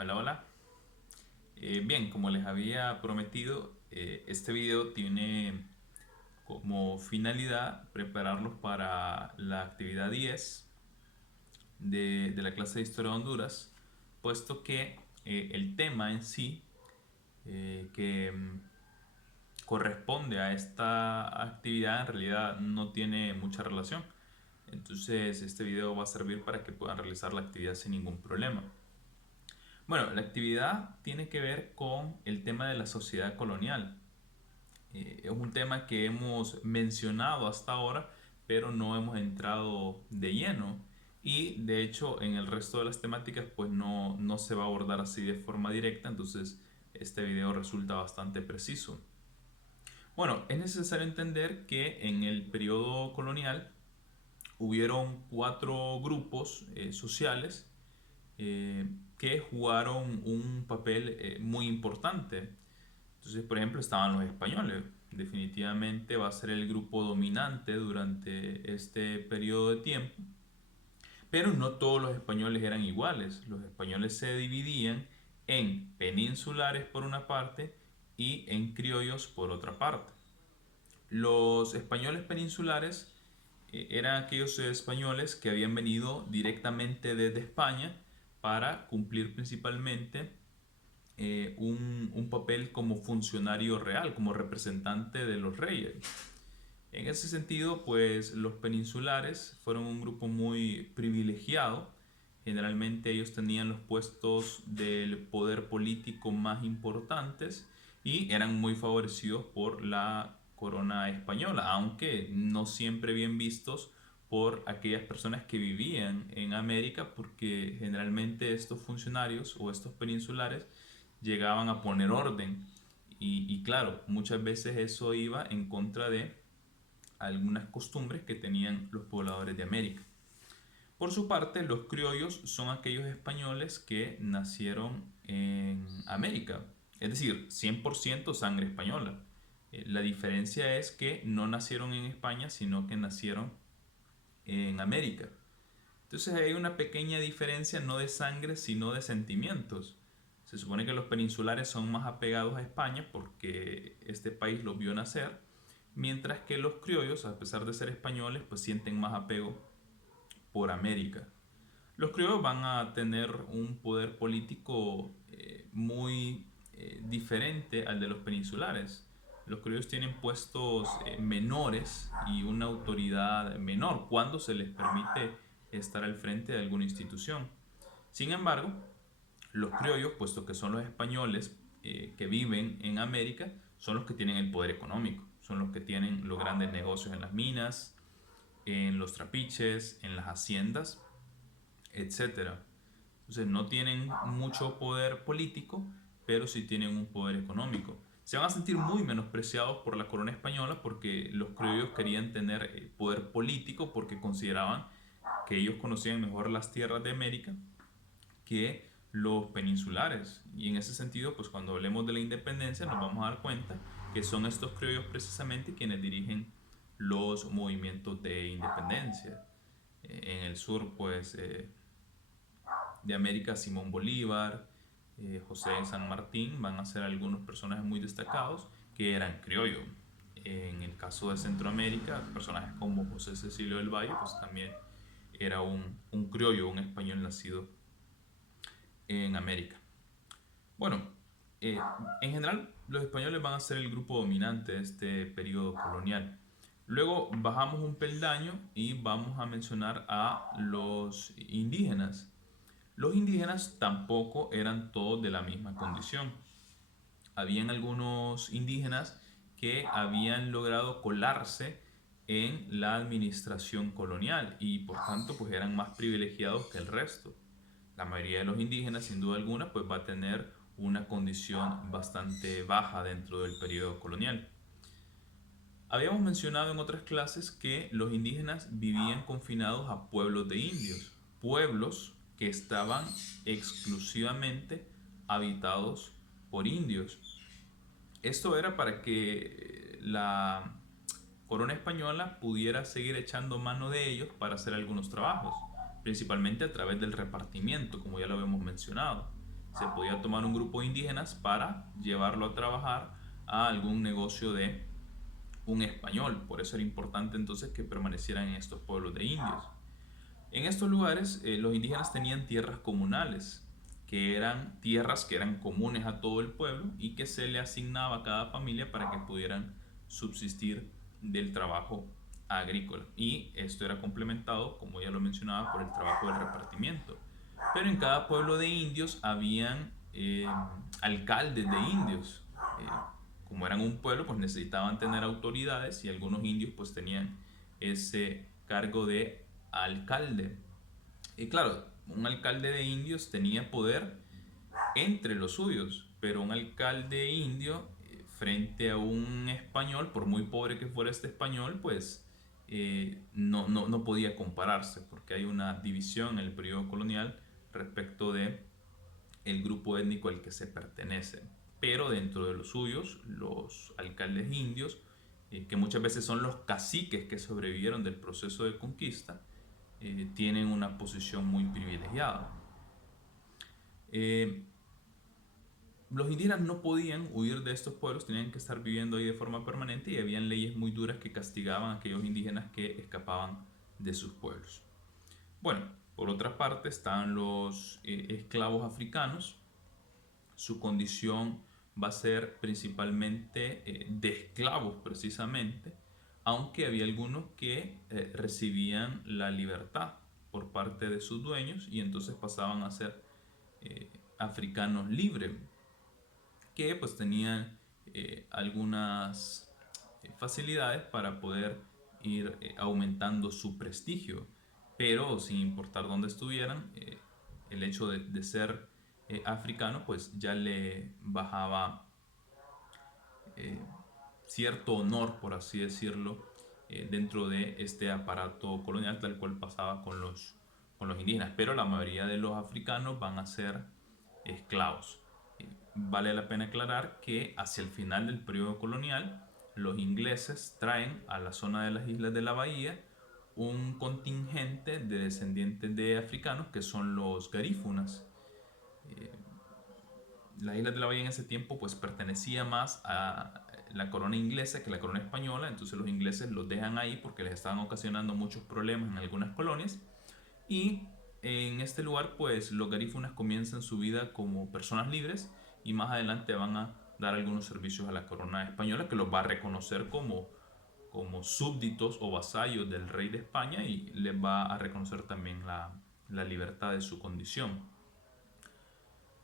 Hola, hola. Bien, como les había prometido, este video tiene como finalidad prepararlos para la actividad 10 de la clase de Historia de Honduras, puesto que el tema en sí que corresponde a esta actividad en realidad no tiene mucha relación. Entonces este video va a servir para que puedan realizar la actividad sin ningún problema. Bueno, la actividad tiene que ver con el tema de la sociedad colonial. Es un tema que hemos mencionado hasta ahora, pero no hemos entrado de lleno. Y de hecho, en el resto de las temáticas, pues no se va a abordar así de forma directa, entonces este video resulta bastante preciso. Bueno, es necesario entender que en el periodo colonial hubieron cuatro grupos sociales eh, que jugaron un papel muy importante. Entonces, por ejemplo, estaban los españoles. Definitivamente va a ser el grupo dominante durante este periodo de tiempo. Pero no todos los españoles eran iguales. Los españoles se dividían en peninsulares por una parte y en criollos por otra parte. Los españoles peninsulares eran aquellos españoles que habían venido directamente desde España para cumplir principalmente un papel como funcionario real, como representante de los reyes. En ese sentido, pues los peninsulares fueron un grupo muy privilegiado. Generalmente ellos tenían los puestos del poder político más importantes y eran muy favorecidos por la corona española, aunque no siempre bien vistos por aquellas personas que vivían en América, porque generalmente estos funcionarios o estos peninsulares llegaban a poner orden y claro, muchas veces eso iba en contra de algunas costumbres que tenían los pobladores de América. Por su parte, los criollos son aquellos españoles que nacieron en América, es decir, 100% sangre española. La diferencia es que no nacieron en España, sino que nacieron en América. Entonces hay una pequeña diferencia no de sangre, sino de sentimientos. Se supone que los peninsulares son más apegados a España porque este país los vio nacer, mientras que los criollos, a pesar de ser españoles, pues sienten más apego por América. Los criollos van a tener un poder político muy diferente al de los peninsulares. Los criollos tienen puestos menores y una autoridad menor cuando se les permite estar al frente de alguna institución. Sin embargo, los criollos, puesto que son los españoles que viven en América, son los que tienen el poder económico, son los que tienen los grandes negocios en las minas, en los trapiches, en las haciendas, etcétera. Entonces no tienen mucho poder político, pero sí tienen un poder económico. Se van a sentir muy menospreciados por la corona española porque los criollos querían tener poder político porque consideraban que ellos conocían mejor las tierras de América que los peninsulares. Y en ese sentido, pues cuando hablemos de la independencia nos vamos a dar cuenta que son estos criollos precisamente quienes dirigen los movimientos de independencia. En el sur, pues de América, Simón Bolívar, José de San Martín van a ser algunos personajes muy destacados que eran criollos. En el caso de Centroamérica, personajes como José Cecilio del Valle, pues también era un criollo, un español nacido en América. Bueno, eh, en general los españoles van a ser el grupo dominante de este periodo colonial. Luego bajamos un peldaño y vamos a mencionar a los indígenas. Los indígenas tampoco eran todos de la misma condición. Habían algunos indígenas que habían logrado colarse en la administración colonial y por tanto pues eran más privilegiados que el resto. La mayoría de los indígenas sin duda alguna pues va a tener una condición bastante baja dentro del periodo colonial. Habíamos mencionado en otras clases que los indígenas vivían confinados a pueblos de indios, pueblos que estaban exclusivamente habitados por indios. Esto era para que la corona española pudiera seguir echando mano de ellos para hacer algunos trabajos, principalmente a través del repartimiento, como ya lo habíamos mencionado. se podía tomar un grupo de indígenas para llevarlo a trabajar a algún negocio de un español. Por eso era importante entonces que permanecieran en estos pueblos de indios. En estos lugares los indígenas tenían tierras comunales, que eran tierras que eran comunes a todo el pueblo y que se le asignaba a cada familia para que pudieran subsistir del trabajo agrícola. Y esto era complementado, como ya lo mencionaba, por el trabajo del repartimiento. Pero en cada pueblo de indios habían alcaldes de indios. Eh, como eran un pueblo, pues necesitaban tener autoridades y algunos indios pues tenían ese cargo de alcalde. Y claro, un alcalde de indios tenía poder entre los suyos, pero un alcalde indio frente a un español, por muy pobre que fuera este español, pues no podía compararse, porque hay una división en el periodo colonial respecto de el grupo étnico al que se pertenece. Pero dentro de los suyos, los alcaldes indios, que muchas veces son los caciques que sobrevivieron del proceso de conquista, tienen una posición muy privilegiada. Eh, los indígenas no podían huir de estos pueblos, tenían que estar viviendo ahí de forma permanente y habían leyes muy duras que castigaban a aquellos indígenas que escapaban de sus pueblos. Bueno, por otra parte están los esclavos africanos. Su condición va a ser principalmente de esclavos precisamente, aunque había algunos que recibían la libertad por parte de sus dueños y entonces pasaban a ser africanos libres, que pues tenían algunas facilidades para poder ir aumentando su prestigio, pero sin importar dónde estuvieran, el hecho de ser africano pues ya le bajaba eh, cierto honor, por así decirlo, dentro de este aparato colonial, tal cual pasaba con los indígenas, pero la mayoría de los africanos van a ser esclavos. Vale la pena aclarar que hacia el final del periodo colonial, los ingleses traen a la zona de las islas de la bahía un contingente de descendientes de africanos que son los garífunas. Eh, las islas de la bahía en ese tiempo pues pertenecía más a la corona inglesa que la corona española, entonces los ingleses los dejan ahí porque les estaban ocasionando muchos problemas en algunas colonias y en este lugar pues los garífunas comienzan su vida como personas libres y más adelante van a dar algunos servicios a la corona española que los va a reconocer como súbditos o vasallos del rey de España y les va a reconocer también la libertad de su condición.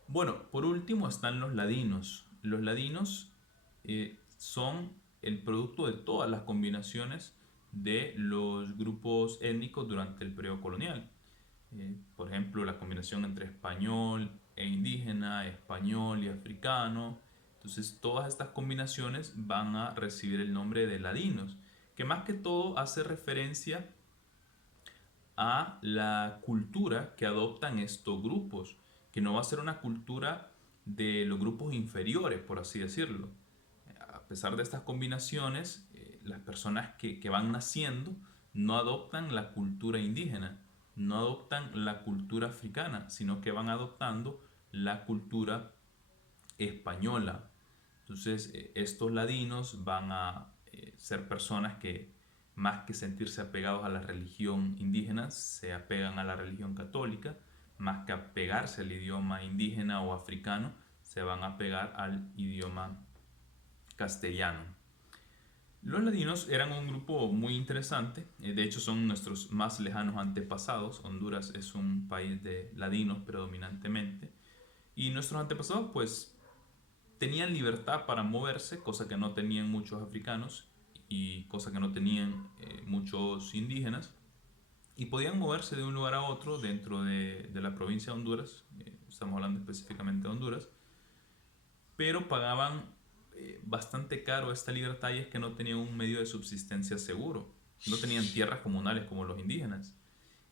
Bueno, por último están los ladinos. Los ladinos son el producto de todas las combinaciones de los grupos étnicos durante el periodo colonial. Por ejemplo, la combinación entre español e indígena, español y africano. Entonces, todas estas combinaciones van a recibir el nombre de ladinos, que más que todo hace referencia a la cultura que adoptan estos grupos, que no va a ser una cultura de los grupos inferiores, por así decirlo. A pesar de estas combinaciones, las personas que van naciendo no adoptan la cultura indígena, no adoptan la cultura africana, sino que van adoptando la cultura española. Entonces, estos ladinos van a ser personas que más que sentirse apegados a la religión indígena, se apegan a la religión católica, más que apegarse al idioma indígena o africano, se van a apegar al idioma castellano. Los ladinos eran un grupo muy interesante, de hecho son nuestros más lejanos antepasados. Honduras es un país de ladinos predominantemente y nuestros antepasados pues tenían libertad para moverse, cosa que no tenían muchos africanos y cosa que no tenían muchos indígenas, y podían moverse de un lugar a otro dentro de la provincia de Honduras, estamos hablando específicamente de Honduras, pero pagaban bastante caro esta libertad y es que no tenían un medio de subsistencia seguro, no tenían tierras comunales como los indígenas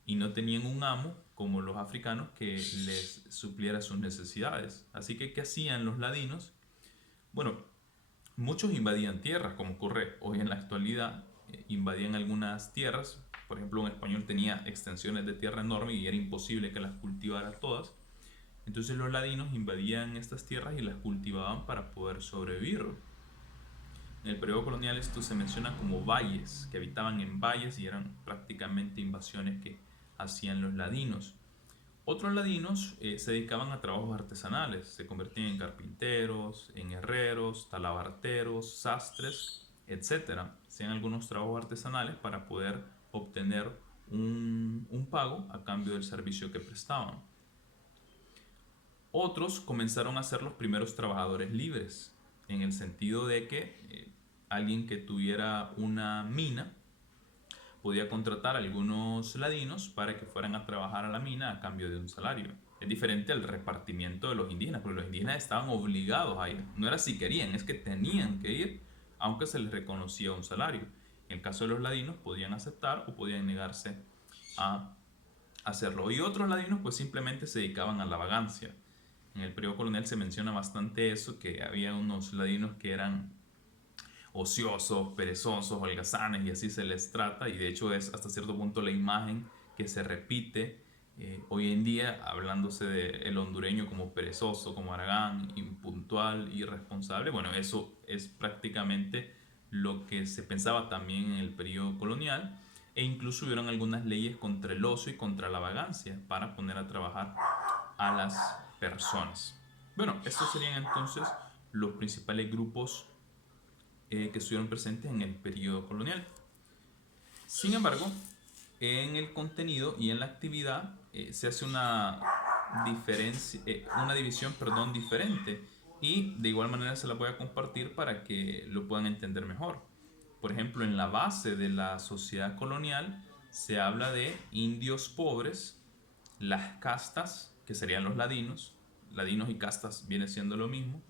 y no tenían un amo como los africanos que les supliera sus necesidades. Así que, ¿qué hacían los ladinos? Bueno, muchos invadían tierras, como ocurre hoy en la actualidad, invadían algunas tierras. Por ejemplo, un español tenía extensiones de tierra enorme y era imposible que las cultivara todas. Entonces los ladinos invadían estas tierras y las cultivaban para poder sobrevivir. En el periodo colonial esto se menciona como valles, que habitaban en valles y eran prácticamente invasiones que hacían los ladinos. Otros ladinos se dedicaban a trabajos artesanales, se convertían en carpinteros, en herreros, talabarteros, sastres, etcétera. Hacían algunos trabajos artesanales para poder obtener un pago a cambio del servicio que prestaban. Otros comenzaron a ser los primeros trabajadores libres, en el sentido de que alguien que tuviera una mina podía contratar a algunos ladinos para que fueran a trabajar a la mina a cambio de un salario. Es diferente al repartimiento de los indígenas, porque los indígenas estaban obligados a ir. No era si querían, es que tenían que ir, aunque se les reconocía un salario. En el caso de los ladinos, podían aceptar o podían negarse a hacerlo. Y otros ladinos pues simplemente se dedicaban a la vagancia. En el periodo colonial se menciona bastante eso, que había unos ladinos que eran ociosos, perezosos, holgazanes y así se les trata, y de hecho es hasta cierto punto la imagen que se repite hoy en día, hablándose del hondureño como perezoso, como haragán, impuntual, irresponsable. Bueno, eso es prácticamente lo que se pensaba también en el periodo colonial, e incluso hubieron algunas leyes contra el ocio y contra la vagancia para poner a trabajar a las personas. Bueno, estos serían entonces los principales grupos que estuvieron presentes en el periodo colonial. Sin embargo, en el contenido y en la actividad se hace una división, perdón, diferente, y de igual manera se la voy a compartir para que lo puedan entender mejor. Por ejemplo, en la base de la sociedad colonial se habla de indios pobres, las castas, que serían los ladinos, ladinos y castas viene siendo lo mismo,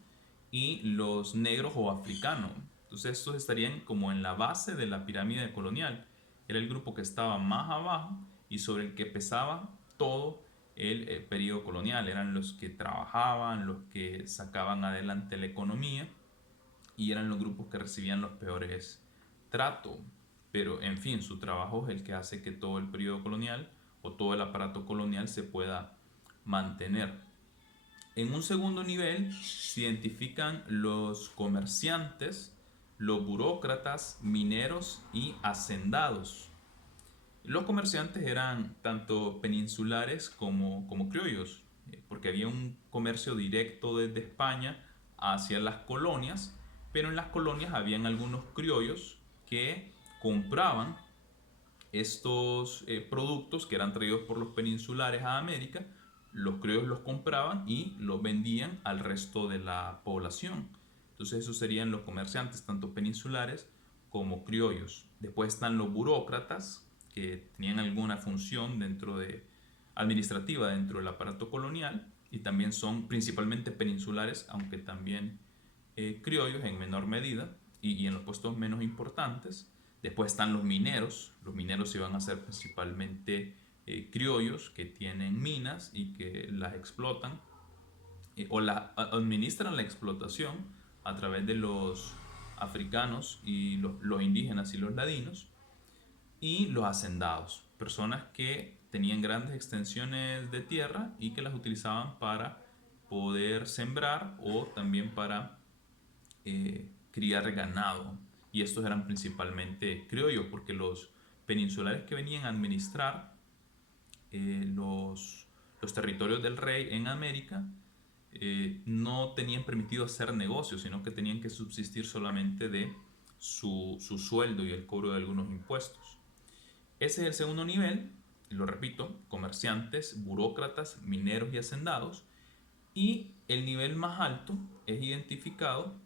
y los negros o africanos. Entonces estos estarían como en la base de la pirámide colonial. Era el grupo que estaba más abajo y sobre el que pesaba todo el periodo colonial. Eran los que trabajaban, los que sacaban adelante la economía, y eran los grupos que recibían los peores tratos. Pero en fin, su trabajo es el que hace que todo el periodo colonial o todo el aparato colonial se pueda mantener. En un segundo nivel se identifican los comerciantes, los burócratas, mineros y hacendados. Los comerciantes eran tanto peninsulares como criollos, porque había un comercio directo desde España hacia las colonias, pero en las colonias habían algunos criollos que compraban estos productos que eran traídos por los peninsulares a América. Los criollos los compraban y los vendían al resto de la población. Entonces esos serían los comerciantes, tanto peninsulares como criollos. Después están los burócratas, que tenían alguna función administrativa dentro del aparato colonial, y también son principalmente peninsulares, aunque también criollos en menor medida y en los puestos menos importantes. Después están los mineros iban a ser principalmente criollos que tienen minas y que las explotan o administran la explotación a través de los africanos y los indígenas y los ladinos. Y los hacendados, personas que tenían grandes extensiones de tierra y que las utilizaban para poder sembrar o también para criar ganado. Y estos eran principalmente criollos, porque los peninsulares que venían a administrar los territorios del rey en América no tenían permitido hacer negocios, sino que tenían que subsistir solamente de su sueldo y el cobro de algunos impuestos. Ese es el segundo nivel, y lo repito: comerciantes, burócratas, mineros y hacendados. Y el nivel más alto es identificado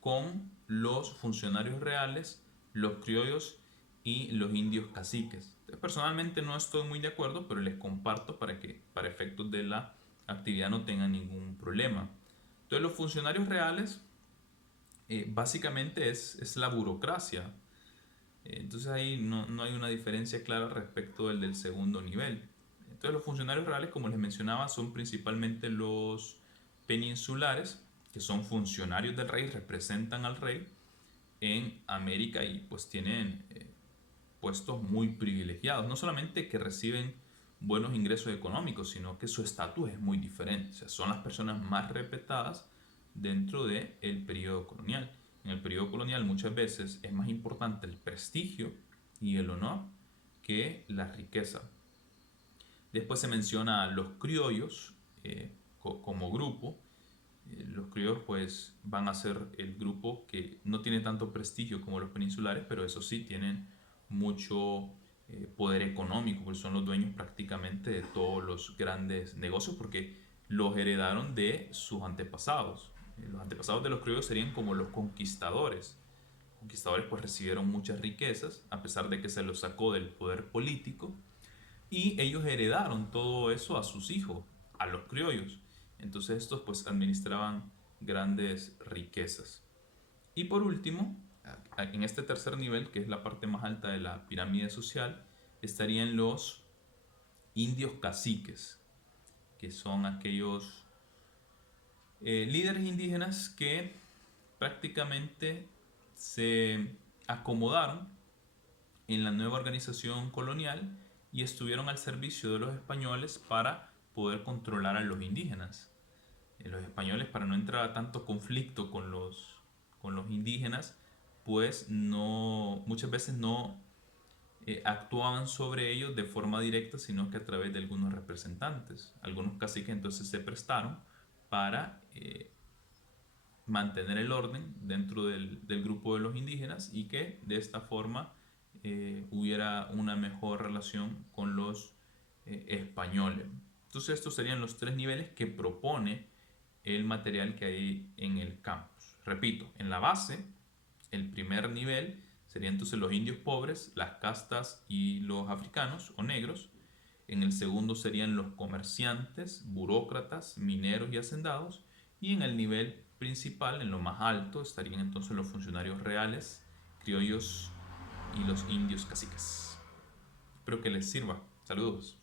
con los funcionarios reales, los criollos y los indios caciques. Personalmente no estoy muy de acuerdo, pero les comparto para que para efectos de la actividad no tengan ningún problema. Entonces los funcionarios reales básicamente es la burocracia. Entonces ahí no hay una diferencia clara respecto del segundo nivel. Entonces los funcionarios reales, como les mencionaba, son principalmente los peninsulares, que son funcionarios del rey, representan al rey en América y pues tienen puestos muy privilegiados. No solamente que reciben buenos ingresos económicos, sino que su estatus es muy diferente. O sea, son las personas más respetadas dentro del periodo colonial. En el periodo colonial muchas veces es más importante el prestigio y el honor que la riqueza. Después se menciona a los criollos como grupo. Los criollos pues van a ser el grupo que no tiene tanto prestigio como los peninsulares, pero eso sí tienen mucho poder económico, porque son los dueños prácticamente de todos los grandes negocios, porque los heredaron de sus antepasados. Los antepasados de los criollos serían como los conquistadores. Los conquistadores pues recibieron muchas riquezas, a pesar de que se los sacó del poder político, y ellos heredaron todo eso a sus hijos, a los criollos. Entonces estos pues administraban grandes riquezas. Y por último, en este tercer nivel, que es la parte más alta de la pirámide social, estarían los indios caciques, que son aquellos líderes indígenas que prácticamente se acomodaron en la nueva organización colonial y estuvieron al servicio de los españoles para poder controlar a los indígenas. Los españoles, para no entrar a tanto conflicto con los indígenas, pues no, muchas veces no actuaban sobre ellos de forma directa, sino que a través de algunos representantes. Algunos caciques entonces se prestaron para mantener el orden dentro del grupo de los indígenas y que de esta forma hubiera una mejor relación con los españoles. Entonces estos serían los tres niveles que propone el material que hay en el campus. Repito, en la base, el primer nivel sería entonces los indios pobres, las castas y los africanos o negros. En el segundo serían los comerciantes, burócratas, mineros y hacendados. Y en el nivel principal, en lo más alto, estarían entonces los funcionarios reales, criollos y los indios caciques. Espero que les sirva. Saludos.